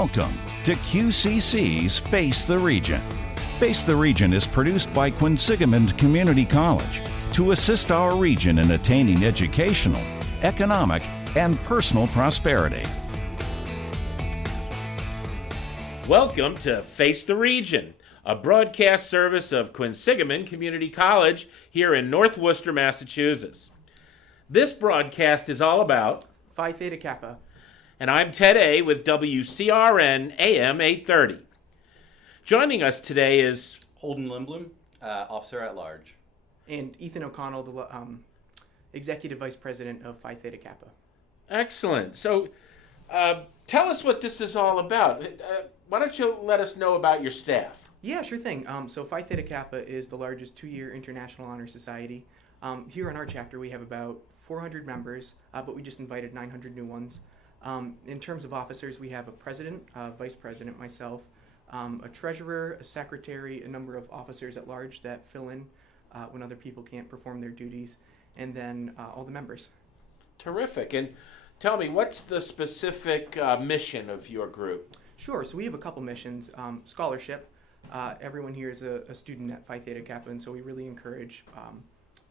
Welcome to QCC's Face the Region. Face the Region is produced by Quinsigamond Community College to assist our region in attaining educational, economic, and personal prosperity. Welcome to Face the Region, a broadcast service of Quinsigamond Community College here in North Worcester, Massachusetts. This broadcast is all about Phi Theta Kappa. And I'm Ted A. with WCRN AM 830. Joining us today is Holden Lindblom, Officer at Large. And Ethan O'Connell, the Executive Vice President of Phi Theta Kappa. Excellent. So tell us what this is all about. Why don't you let us know about your staff? Yeah, sure thing. So Phi Theta Kappa is the largest two-year international honor society. Here in our chapter we have about 400 members, but we just invited 900 new ones. In terms of officers, we have a president, vice president, myself, a treasurer, a secretary, a number of officers at large that fill in when other people can't perform their duties, and then all the members. Terrific. And tell me, what's the specific mission of your group? Sure. So we have a couple missions. Scholarship. Everyone here is a student at Phi Theta Kappa, and so we really encourage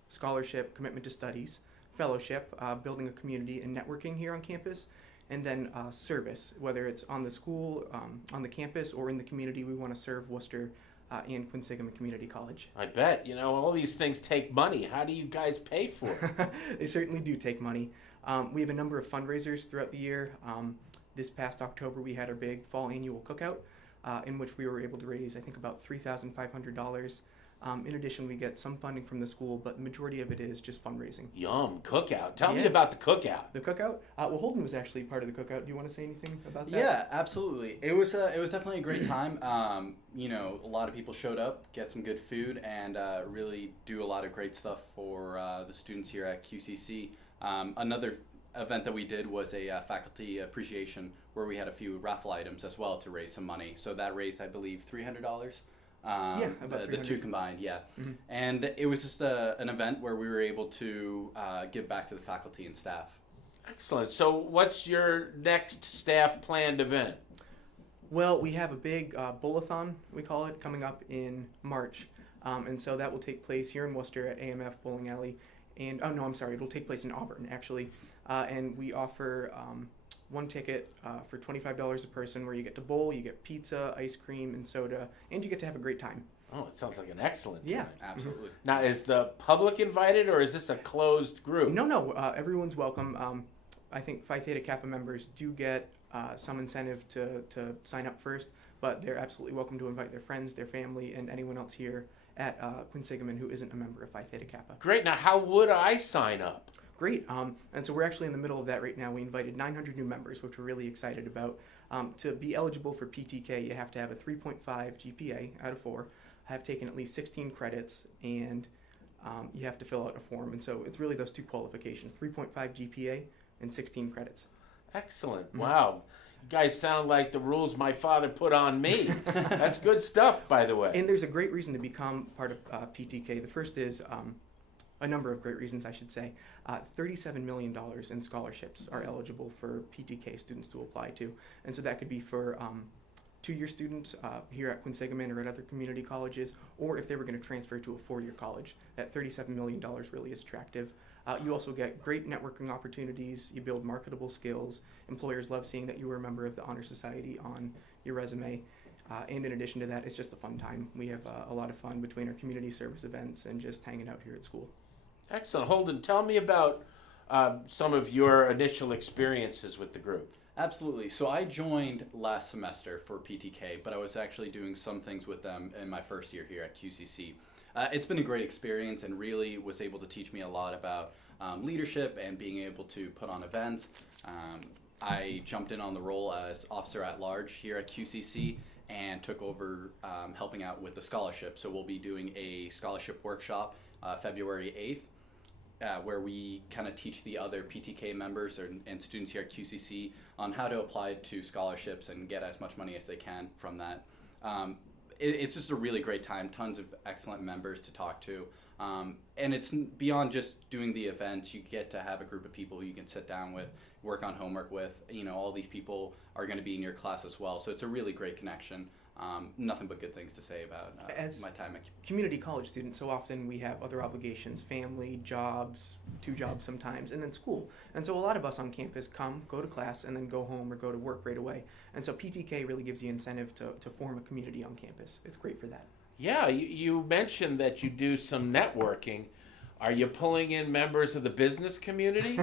scholarship, commitment to studies, fellowship, building a community and networking here on campus, and then service, whether it's on the school, on the campus, or in the community. We want to serve Worcester and Quinsigamond Community College. I bet. You know, all these things take money. How do you guys pay for it? They certainly do take money. We have a number of fundraisers throughout the year. This past October, we had our big fall annual cookout, in which we were able to raise, I think, about $3,500. In addition, we get some funding from the school, but the majority of it is just fundraising. Yum, cookout. Tell me about the cookout. The cookout? Well, Holden was actually part of the cookout. Do you want to say anything about that? Yeah, absolutely. It was definitely a great time. A lot of people showed up, get some good food, and really do a lot of great stuff for the students here at QCC. Another event that we did was a faculty appreciation where we had a few raffle items as well to raise some money. So that raised, I believe, $300. About the two combined, yeah. Mm-hmm. And it was just an event where we were able to give back to the faculty and staff. Excellent. So what's your next staff planned event? Well, we have a big bowl-a-thon, we call it, coming up in March. And so that will take place here in Worcester at AMF Bowling Alley. And, it'll take place in Auburn, actually. And we offer one ticket for $25 a person, where you get to bowl, you get pizza, ice cream, and soda, and you get to have a great time. Oh, it sounds like an excellent time. Yeah, absolutely. Now, is the public invited, or is this a closed group? No, everyone's welcome. I think Phi Theta Kappa members do get some incentive to sign up first, but they're absolutely welcome to invite their friends, their family, and anyone else here at Quinsigamond who isn't a member of Phi Theta Kappa. Great. Now, how would I sign up? Great. And so we're actually in the middle of that right now. We invited 900 new members, which we're really excited about. To be eligible for PTK, you have to have a 3.5 GPA out of 4, have taken at least 16 credits, and you have to fill out a form. And so it's really those two qualifications, 3.5 GPA and 16 credits. Excellent. Mm-hmm. Wow. You guys sound like the rules my father put on me. That's good stuff, by the way. And there's a great reason to become part of PTK. The first is a number of great reasons, I should say. $37 million in scholarships are eligible for PTK students to apply to. And so that could be for two-year students here at Quinsigamond or at other community colleges, or if they were going to transfer to a four-year college. That $37 million really is attractive. You also get great networking opportunities. You build marketable skills. Employers love seeing that you were a member of the Honor Society on your resume. And in addition to that, it's just a fun time. We have a lot of fun between our community service events and just hanging out here at school. Excellent. Holden, tell me about some of your initial experiences with the group. Absolutely. So I joined last semester for PTK, but I was actually doing some things with them in my first year here at QCC. It's been a great experience and really was able to teach me a lot about leadership and being able to put on events. I jumped in on the role as Officer at Large here at QCC and took over helping out with the scholarship. So we'll be doing a scholarship workshop February 8th. Where we kind of teach the other PTK members and students here at QCC on how to apply to scholarships and get as much money as they can from that. It's just a really great time, tons of excellent members to talk to. And it's beyond just doing the events. You get to have a group of people who you can sit down with work on homework with. All these people are going to be in your class as well. So it's a really great connection. Nothing but good things to say about As my time at community college students, so often we have other obligations, family, jobs, 2 jobs sometimes, and then school. And so a lot of us on campus go to class, and then go home or go to work right away. And so PTK really gives you incentive to form a community on campus. It's great for that. Yeah, you mentioned that you do some networking. Are you pulling in members of the business community?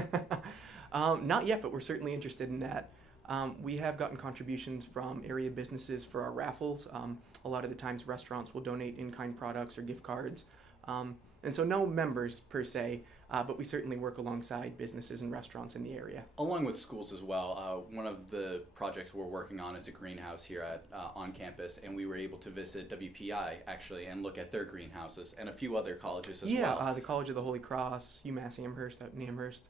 Not yet, but we're certainly interested in that. We have gotten contributions from area businesses for our raffles. A lot of the times restaurants will donate in-kind products or gift cards. And so no members per se, but we certainly work alongside businesses and restaurants in the area. Along with schools as well. One of the projects we're working on is a greenhouse here on campus, and we were able to visit WPI actually and look at their greenhouses and a few other colleges as well. Yeah, the College of the Holy Cross, UMass Amherst out in Amherst.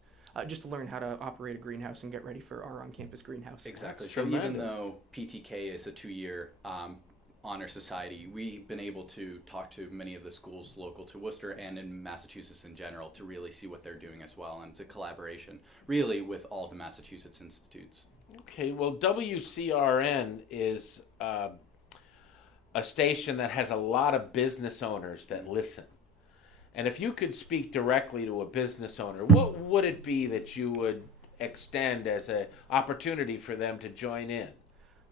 Just to learn how to operate a greenhouse and get ready for our on-campus greenhouse. Exactly. That's So tremendous. even though PTK is a 2-year honor society, we've been able to talk to many of the schools local to Worcester and in Massachusetts in general to really see what they're doing as well. And it's a collaboration really with all the Massachusetts institutes. Okay, well, WCRN is a station that has a lot of business owners that listen. And if you could speak directly to a business owner, what would it be that you would extend as an opportunity for them to join in?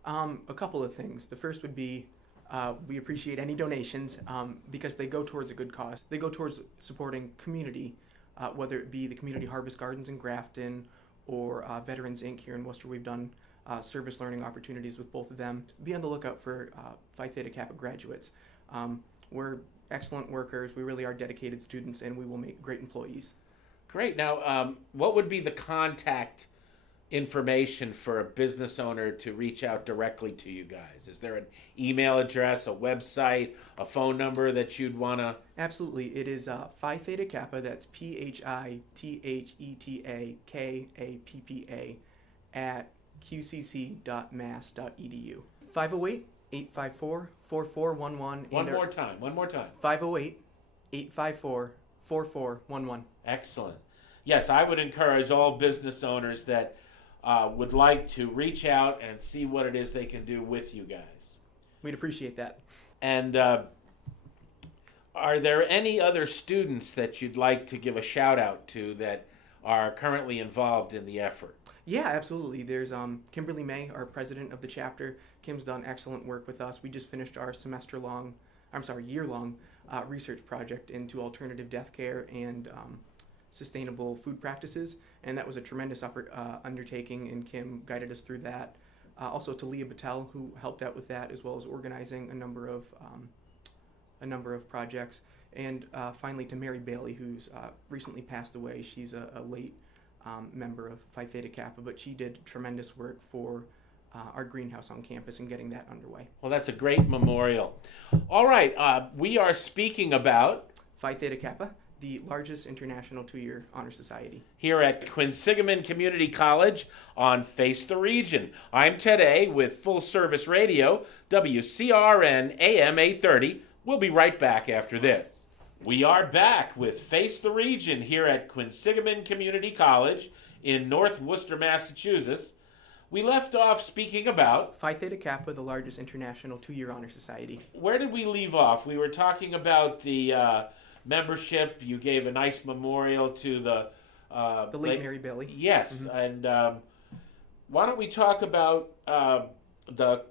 A couple of things. The first would be we appreciate any donations because they go towards a good cause. They go towards supporting community, whether it be the Community Harvest Gardens in Grafton or Veterans Inc. here in Worcester. We've done service learning opportunities with both of them. Be on the lookout for Phi Theta Kappa graduates. We're excellent workers. We really are dedicated students, and we will make great employees. Great. Now, what would be the contact information for a business owner to reach out directly to you guys? Is there an email address, a website, a phone number that you'd want to? Absolutely. It is Phi Theta Kappa, that's PhiTheta Kappa at qcc.mass.edu. 508-854-4411. One more time. 508-854-4411. Excellent. Yes, I would encourage all business owners that would like to reach out and see what it is they can do with you guys. We'd appreciate that. And are there any other students that you'd like to give a shout out to that are currently involved in the effort? Yeah, absolutely. There's Kimberly May, our president of the chapter. Kim's done excellent work with us. We just finished our year-long research project into alternative death care and sustainable food practices, and that was a tremendous undertaking, and Kim guided us through that. Also to Leah Battelle, who helped out with that, as well as organizing a number of projects. And finally to Mary Bailey, who's recently passed away. She's a late member of Phi Theta Kappa, but she did tremendous work for our greenhouse on campus and getting that underway. Well, that's a great memorial. All right, we are speaking about Phi Theta Kappa, the largest international 2-year honor society. Here at Quinsigamond Community College on Face the Region. I'm Ted A. with Full Service Radio, WCRN AM 830. We'll be right back after this. We are back with Face the Region here at Quinsigamond Community College in North Worcester, Massachusetts. We left off speaking about Phi Theta Kappa, the largest international 2-year honor society. Where did we leave off? We were talking about the membership. You gave a nice memorial to the late Mary Bailey. Yes, and why don't we talk about the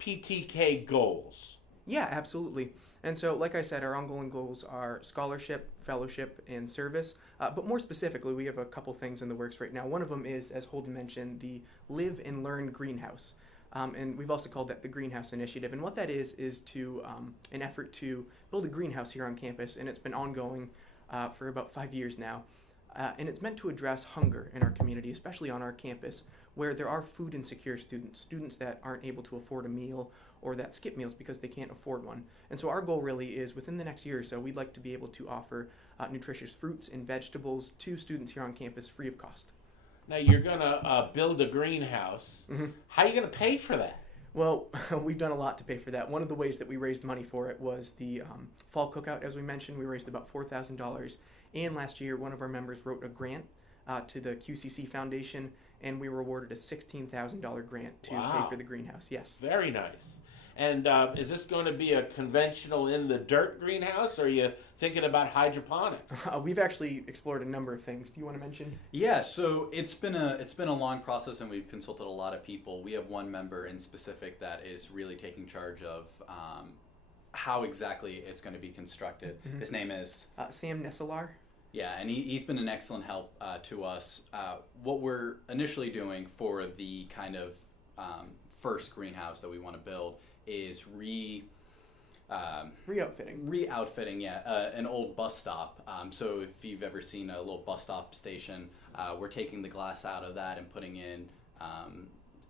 PTK goals? Yeah, absolutely. And so, like I said, our ongoing goals are scholarship, fellowship, and service. But more specifically, we have a couple things in the works right now. One of them is, as Holden mentioned, the Live and Learn Greenhouse. And we've also called that the Greenhouse Initiative. And what that is to an effort to build a greenhouse here on campus, and it's been ongoing for about 5 years now. And it's meant to address hunger in our community, especially on our campus, where there are food insecure students that aren't able to afford a meal or that skip meals because they can't afford one. And so our goal really is within the next year or so, we'd like to be able to offer nutritious fruits and vegetables to students here on campus free of cost. Now you're going to build a greenhouse. How are you going to pay for that? Well, we've done a lot to pay for that. One of the ways that we raised money for it was the fall cookout. As we mentioned, we raised about $4,000. And last year, one of our members wrote a grant to the QCC Foundation, and we were awarded a $16,000 grant to Wow. pay for the greenhouse. Yes. Very nice. And is this going to be a conventional in the dirt greenhouse, or are you thinking about hydroponics? We've actually explored a number of things. Do you want to mention? Yeah, so it's been a long process, and we've consulted a lot of people. We have one member in specific that is really taking charge of how exactly it's going to be constructed. Mm-hmm. His name is Sam Nesselar. Yeah, and he's been an excellent help to us. What we're initially doing for the kind of first greenhouse that we want to build is Re-outfitting. an old bus stop. So if you've ever seen a little bus stop station, we're taking the glass out of that and putting in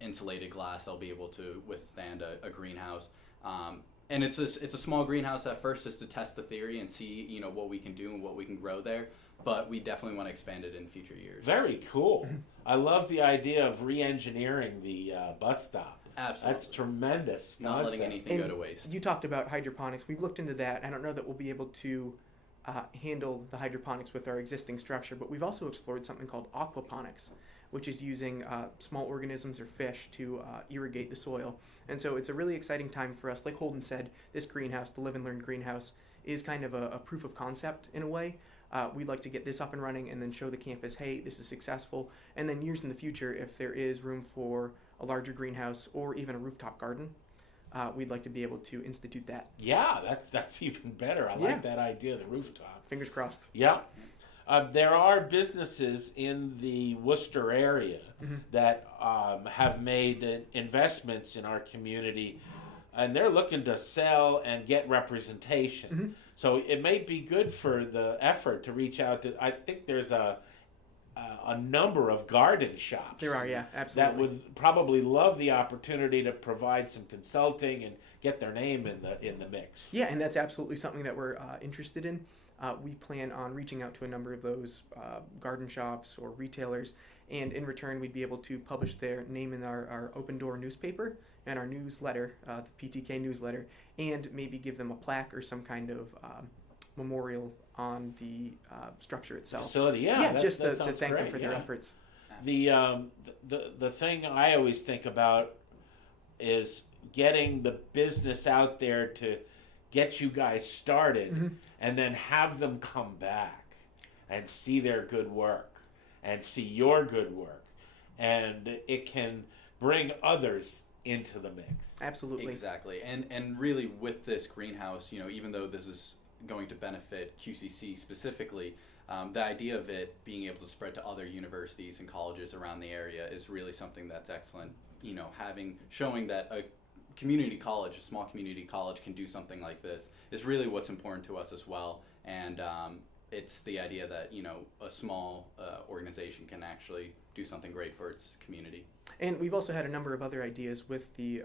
insulated glass that'll be able to withstand a greenhouse. And it's a small greenhouse at first, just to test the theory and see what we can do and what we can grow there. But we definitely want to expand it in future years. Very cool. I love the idea of re-engineering the bus stop. Absolutely. That's tremendous. Not letting concept. anything go to waste. You talked about hydroponics. We've looked into that. I don't know that we'll be able to handle the hydroponics with our existing structure, but we've also explored something called aquaponics, which is using small organisms or fish to irrigate the soil. And so it's a really exciting time for us. Like Holden said, this greenhouse, the Live and Learn greenhouse, is kind of a proof of concept in a way. We'd like to get this up and running and then show the campus, hey, this is successful. And then years in the future, if there is room for a larger greenhouse or even a rooftop garden, we'd like to be able to institute that. Yeah, that's even better. I like that idea, the rooftop. Fingers crossed. Yeah. There are businesses in the Worcester area that have made investments in our community, and they're looking to sell and get representation. So it may be good for the effort to reach out to. I think there's a number of garden shops. There are, yeah, absolutely. That would probably love the opportunity to provide some consulting and get their name in the mix. Yeah, and that's absolutely something that we're interested in. We plan on reaching out to a number of those garden shops or retailers, and in return, we'd be able to publish their name in our open door newspaper and our newsletter, the PTK newsletter, and maybe give them a plaque or some kind of memorial on the structure itself. Facility, Yeah, just to sounds thank them great, for their yeah. efforts. The thing I always think about is getting the business out there to get you guys started, and then have them come back and see their good work and see your good work, and it can bring others into the mix. Absolutely. Exactly. And really with this greenhouse, even though this is going to benefit QCC specifically, the idea of it being able to spread to other universities and colleges around the area is really something that's excellent. Showing that a community college, a small community college, can do something like this is really what's important to us as well. And it's the idea that a small organization can actually do something great for its community. And we've also had a number of other ideas with the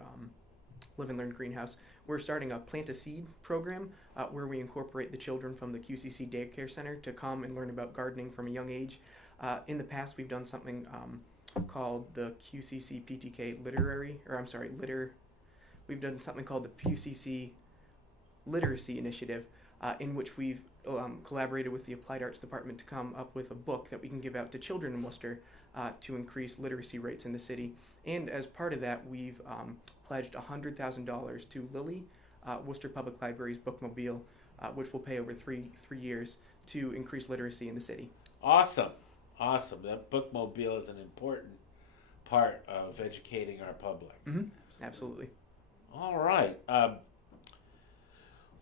Live and Learn Greenhouse. We're starting a Plant a Seed program where we incorporate the children from the QCC Daycare Center to come and learn about gardening from a young age. In the past, we've done something called the QCC PTK We've done something called the QCC Literacy Initiative, in which we've collaborated with the Applied Arts Department to come up with a book that we can give out to children in Worcester to increase literacy rates in the city. And as part of that, we've pledged $100,000 to Lilly, Worcester Public Library's bookmobile, which will pay over three years to increase literacy in the city. Awesome. That bookmobile is an important part of educating our public. Absolutely. All right.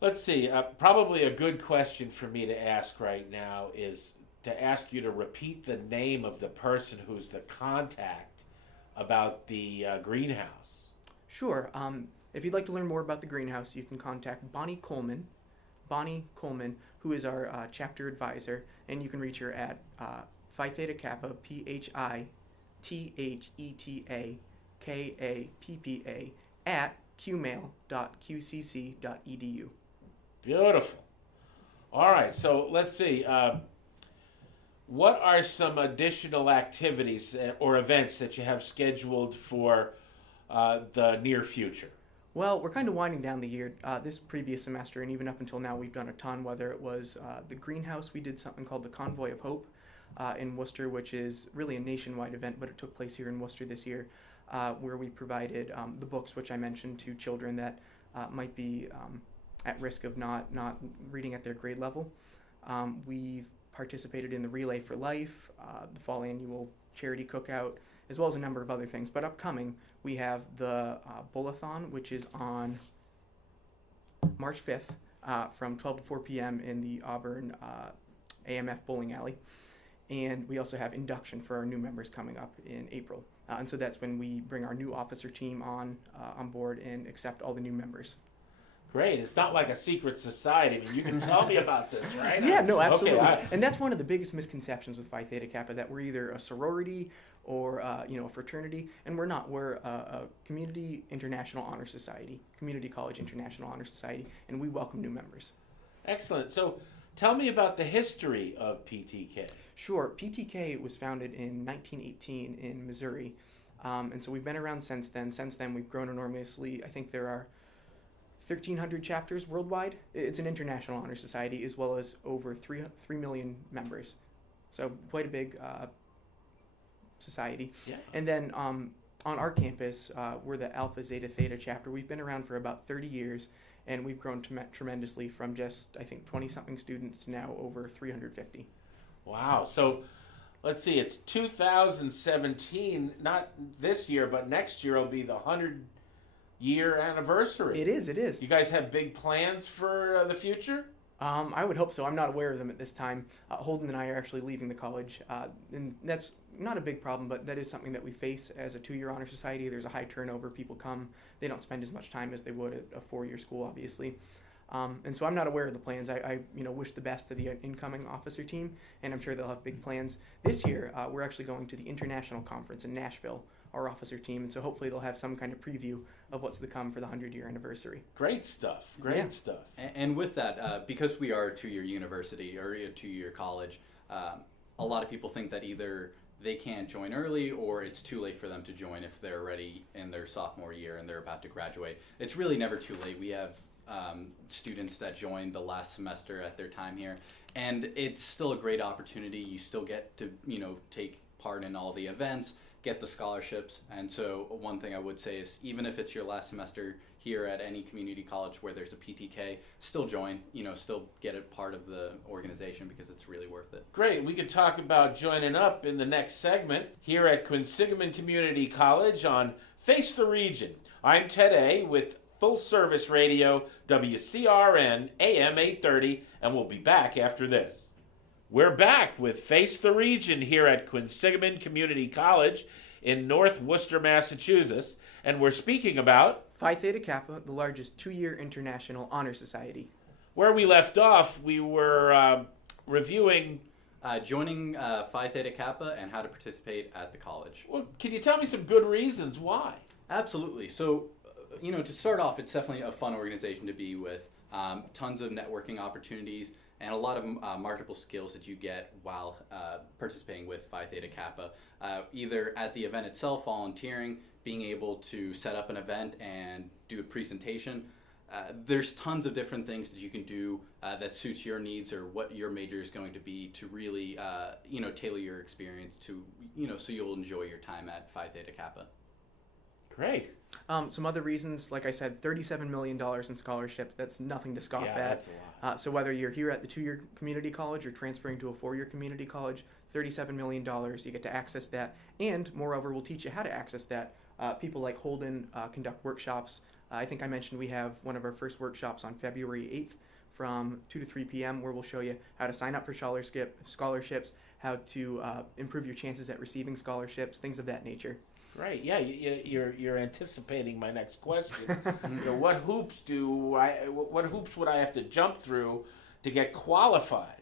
Let's see. Probably a good question for me to ask right now is to ask you to repeat the name of the person who's the contact about the greenhouse. Sure. If you'd like to learn more about the greenhouse, you can contact Bonnie Coleman, who is our chapter advisor, and you can reach her at Phi Theta Kappa, PHITHETA KAPPA @qmail.qcc.edu. Beautiful. All right, so let's see. What are some additional activities or events that you have scheduled for the near future? Well, we're kind of winding down the year. This previous semester and even up until now, we've done a ton, whether it was the greenhouse, we did something called the Convoy of Hope, in Worcester, which is really a nationwide event, but it took place here in Worcester this year, where we provided the books, which I mentioned, to children that might be at risk of not reading at their grade level. We've participated in the Relay for Life, the fall annual charity cookout, as well as a number of other things. But upcoming, we have the Bowl-a-thon, which is on March 5th from 12 to 4 p.m. in the Auburn AMF bowling alley. And we also have induction for our new members coming up in April. And so that's when we bring our new officer team on board and accept all the new members. Great. It's not like a secret society. I mean, you can tell me about this, right? Yeah, no, absolutely. Okay, and that's one of the biggest misconceptions with Phi Theta Kappa, that we're either a sorority or a fraternity, and we're not. We're a community international honor society, community college international honor society, and we welcome new members. Excellent. So tell me about the history of PTK. Sure. PTK was founded in 1918 in Missouri, and so we've been around since then. Since then, we've grown enormously. I think there are 1,300 chapters worldwide. It's an international honor society, as well as over 3 million members. So quite a big society. Yeah. And then on our campus, we're the Alpha Zeta Theta chapter. We've been around for about 30 years, and we've grown tremendously from just, I think, 20-something students to now over 350. Wow. So let's see, it's 2017, not this year, but next year will be the 100-year anniversary. It is. You guys have big plans for the future? I would hope so. I'm not aware of them at this time. Holden and I are actually leaving the college, and that's not a big problem, but that is something that we face as a 2-year honor society. There's a high turnover. People come. They don't spend as much time as they would at a 4-year school, obviously. And so I'm not aware of the plans. I wish the best to the incoming officer team, and I'm sure they'll have big plans. This year, we're actually going to the international conference in Nashville, our officer team, and so hopefully they'll have some kind of preview of what's to come for the 100-year anniversary. Great stuff. Great stuff. And with that, because we are a 2-year university or a 2-year college, a lot of people think that either they can't join early or it's too late for them to join if they're already in their sophomore year and they're about to graduate. It's really never too late. We have students that joined the last semester at their time here, and it's still a great opportunity. You still get to take part in all the events, get the scholarships. And so one thing I would say is, even if it's your last semester here at any community college where there's a PTK, still join, still get a part of the organization, because it's really worth it. Great. We could talk about joining up in the next segment here at Quinsigamond Community College on Face the Region. I'm Ted A. with Full Service Radio, WCRN, AM 830, and we'll be back after this. We're back with Face the Region here at Quinsigamond Community College in North Worcester, Massachusetts, and we're speaking about Phi Theta Kappa, the largest 2-year international honor society. Where we left off, we were reviewing joining Phi Theta Kappa and how to participate at the college. Well, can you tell me some good reasons why? Absolutely. So, to start off, it's definitely a fun organization to be with. Tons of networking opportunities and a lot of marketable skills that you get while participating with Phi Theta Kappa. Either at the event itself, volunteering, being able to set up an event and do a presentation. There's tons of different things that you can do that suits your needs or what your major is going to be to really, tailor your experience to, so you'll enjoy your time at Phi Theta Kappa. Great. Some other reasons, like I said, $37 million in scholarships. That's nothing to scoff at. That's a lot. So whether you're here at the 2-year community college or transferring to a 4-year community college, $37 million, you get to access that. And moreover, we'll teach you how to access that. People like Holden conduct workshops. I think I mentioned we have one of our first workshops on February 8th from 2 to 3 p.m. where we'll show you how to sign up for scholarships, how to improve your chances at receiving scholarships, things of that nature. Right. Yeah, you're anticipating my next question. What hoops would I have to jump through to get qualified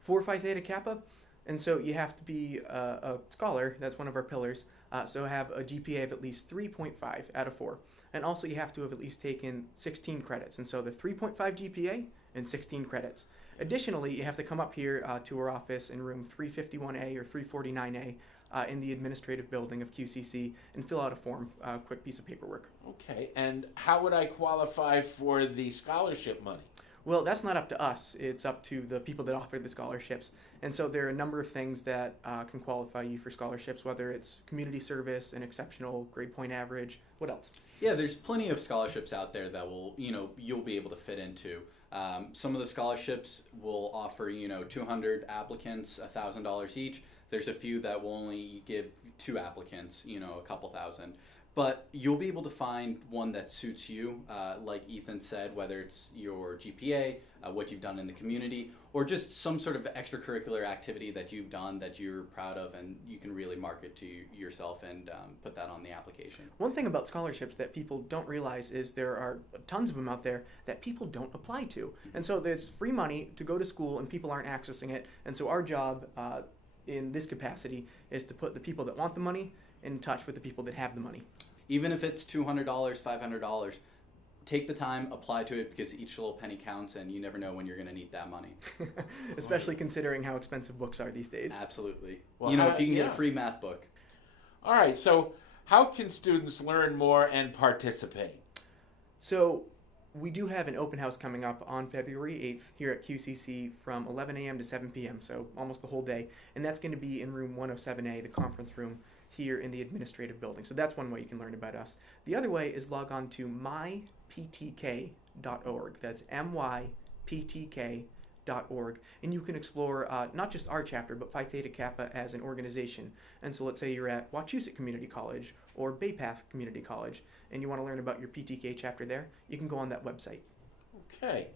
for Phi Theta Kappa? And so you have to be a scholar. That's one of our pillars. So have a GPA of at least 3.5 out of 4. And also you have to have at least taken 16 credits. And so the 3.5 GPA and 16 credits. Additionally, you have to come up here to our office in room 351A or 349A in the administrative building of QCC and fill out a form, quick piece of paperwork. Okay. And how would I qualify for the scholarship money? Well, that's not up to us. It's up to the people that offer the scholarships. And so there are a number of things that can qualify you for scholarships, whether it's community service, an exceptional grade point average. What else? Yeah, there's plenty of scholarships out there that will, you'll be able to fit into. Some of the scholarships will offer, 200 applicants, $1,000 each. There's a few that will only give 2 applicants, a couple thousand. But you'll be able to find one that suits you, like Ethan said, whether it's your GPA, what you've done in the community, or just some sort of extracurricular activity that you've done that you're proud of and you can really market to yourself and put that on the application. One thing about scholarships that people don't realize is there are tons of them out there that people don't apply to. And so there's free money to go to school and people aren't accessing it. And so our job in this capacity is to put the people that want the money in touch with the people that have the money. Even if it's $200, $500, take the time, apply to it, because each little penny counts and you never know when you're going to need that money. Especially considering how expensive books are these days. Absolutely. Well, if you can get a free math book. All right, so how can students learn more and participate? So we do have an open house coming up on February 8th here at QCC from 11 a.m. to 7 p.m., so almost the whole day. And that's going to be in room 107A, the conference room, here in the administrative building. So that's one way you can learn about us. The other way is log on to myptk.org. That's myptk.org. And you can explore not just our chapter, but Phi Theta Kappa as an organization. And so let's say you're at Wachusett Community College or Bay Path Community College, and you want to learn about your PTK chapter there, you can go on that website. Okay.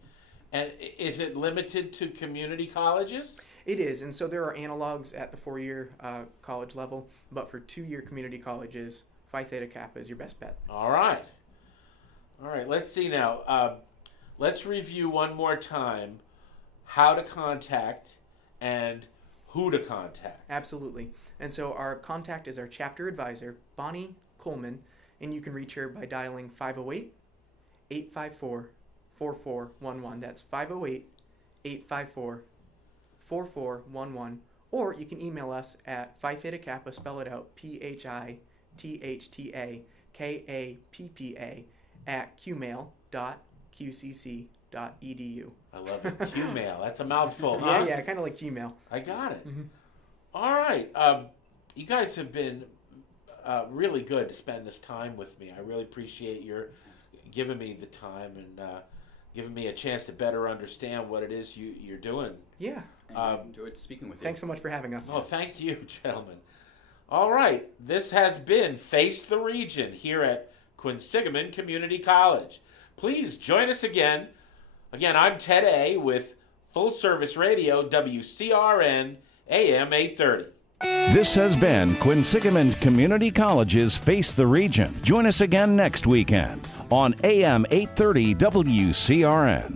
And is it limited to community colleges? It is, and so there are analogs at the 4-year college level, but for 2-year community colleges, Phi Theta Kappa is your best bet. All right. All right, let's see now. Let's review one more time how to contact and who to contact. Absolutely. And so our contact is our chapter advisor, Bonnie Coleman, and you can reach her by dialing 508-854-4411. That's 508-854-4411. Or you can email us at Phi Theta Kappa, spell it out, PHITHTA KAPPA @qmail.qcc.edu. I love it. Qmail. That's a mouthful, huh? Yeah, kind of like Gmail. I got it. Mm-hmm. All right. You guys have been really good to spend this time with me. I really appreciate your giving me the time and giving me a chance to better understand what it is you're doing. Yeah. I enjoyed speaking with you. Thanks so much for having us. Oh, thank you, gentlemen. All right. This has been Face the Region here at Quinsigamond Community College. Please join us again. Again, I'm Ted A. with Full Service Radio, WCRN, AM 830. This has been Quinsigamond Community College's Face the Region. Join us again next weekend on AM 830 WCRN.